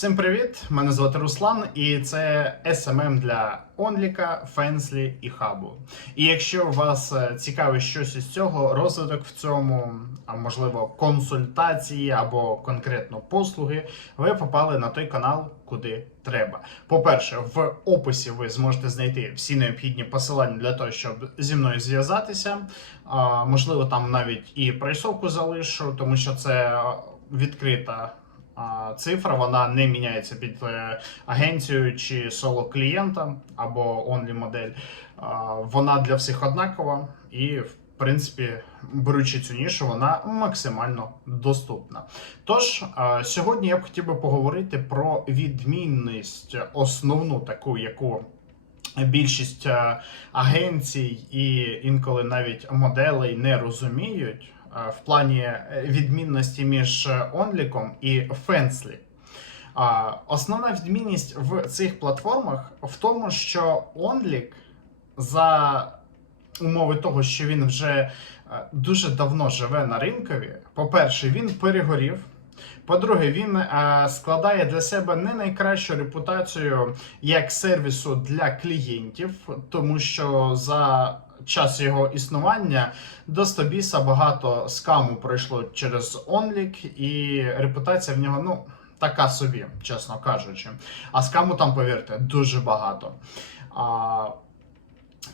Всім привіт! Мене звати Руслан, і це SMM для Онліка, Фенслі і Хабу. І якщо вас е, цікавить щось із цього, розвиток в цьому, а можливо, консультації або конкретно послуги, ви попали на той канал, куди треба. По-перше, в описі ви зможете знайти всі необхідні посилання для того, щоб зі мною зв'язатися. Можливо, там навіть і прайсовку залишу, тому що це відкрита цифра, вона не міняється під е, агенцію чи соло клієнта або онлі модель. Вона для всіх однакова і, в принципі, беручи цю нішу, вона максимально доступна. Тож, сьогодні я б хотів би поговорити про відмінність, основну таку, яку. Більшість е, агенцій і інколи навіть моделей не розуміють в плані е, відмінності між е, онліком і фенслі. Основна відмінність в цих платформах в тому, що онлік за умови того, що він вже е, дуже давно живе на ринкові. По-перше, він перегорів. По-друге, він е, складає для себе не найкращу репутацію як сервісу для клієнтів, тому що за час його існування до Стобіса багато скаму пройшло через онлік, і репутація в нього, ну, така собі, чесно кажучи. А скаму там, повірте, дуже багато. А,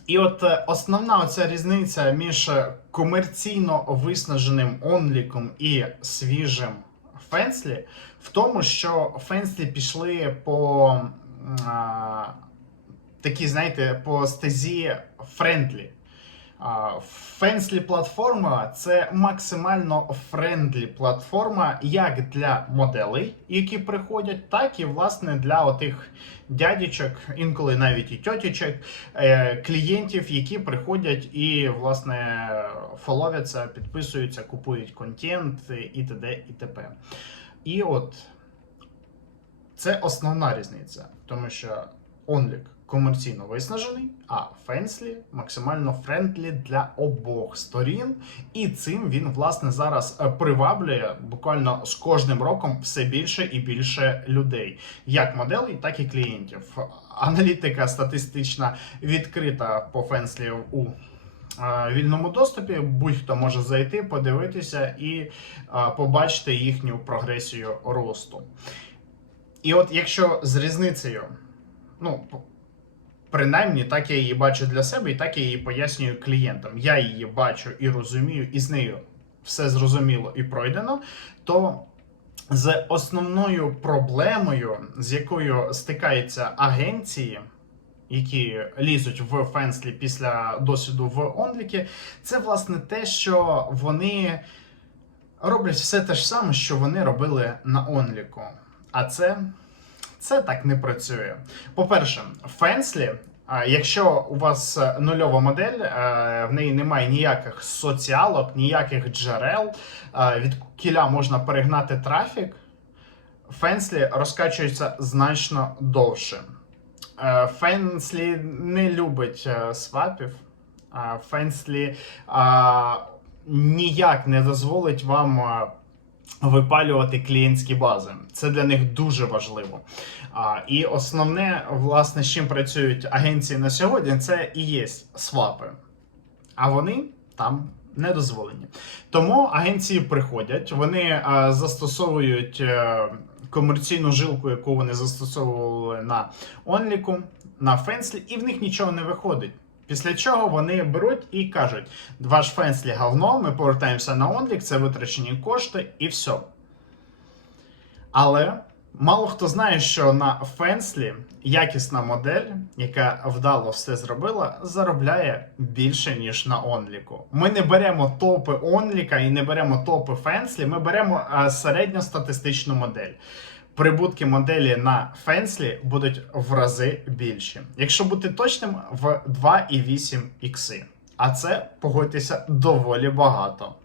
і от е, основна оця різниця між комерційно виснаженим онліком і свіжим Фенслі в тому, що Фенслі пішли по а, такі, знаєте, по стезі френдлі. Фенслі платформа це максимально френдлі платформа як для моделей, які приходять, так і власне для отих дядічок, інколи навіть і тьотічок, е, клієнтів, які приходять і власне фоловяться, підписуються, купують контент і т.д. і т.п. І от це основна різниця, тому що онлік комерційно виснажений, а Фенслі максимально френдлі для обох сторін. І цим він, власне, зараз е, приваблює буквально з кожним роком все більше і більше людей, як моделей, так і клієнтів. Аналітика статистична відкрита по Фенслі у е, вільному доступі. Будь-хто може зайти, подивитися і е, побачити їхню прогресію росту. І от якщо з різницею, ну, принаймні так я її бачу для себе, і так я її пояснюю клієнтам. Я її бачу і розумію, і з нею все зрозуміло і пройдено, то з основною проблемою, з якою стикаються агенції, які лізуть в фенслі після досвіду в онліки, це власне те, що вони роблять все те ж саме, що вони робили на онліку. А це, це так не працює. По-перше, Фенслі, якщо у вас е, нульова модель, е, в неї немає ніяких соціалок, ніяких джерел, е, від кіля можна перегнати трафік, Фенслі розкачується значно довше. Е, Фенслі не любить е, свапів. Е, Фенслі е, ніяк не дозволить вам е, випалювати клієнтські бази. Це для них дуже важливо. А, і основне, власне, з чим працюють агенції на сьогодні, це і є свапи. А вони там не дозволені. Тому агенції приходять, вони е, застосовують е, комерційну жилку, яку вони застосовували на онліку, на фенслі, і в них нічого не виходить. Після чого вони беруть і кажуть: ваш фенслі говно, ми повертаємося на онлік, це витрачені кошти і все. Але мало хто знає, що на фенслі якісна модель, яка вдало все зробила, заробляє більше, ніж на онліку. Ми не беремо топи онліка і не беремо топи фенслі, ми беремо е, середньостатистичну модель. Прибутки моделі на фенслі будуть в рази більші. Якщо бути точним, в 2,8 ікси. А це, погодьтеся, доволі багато.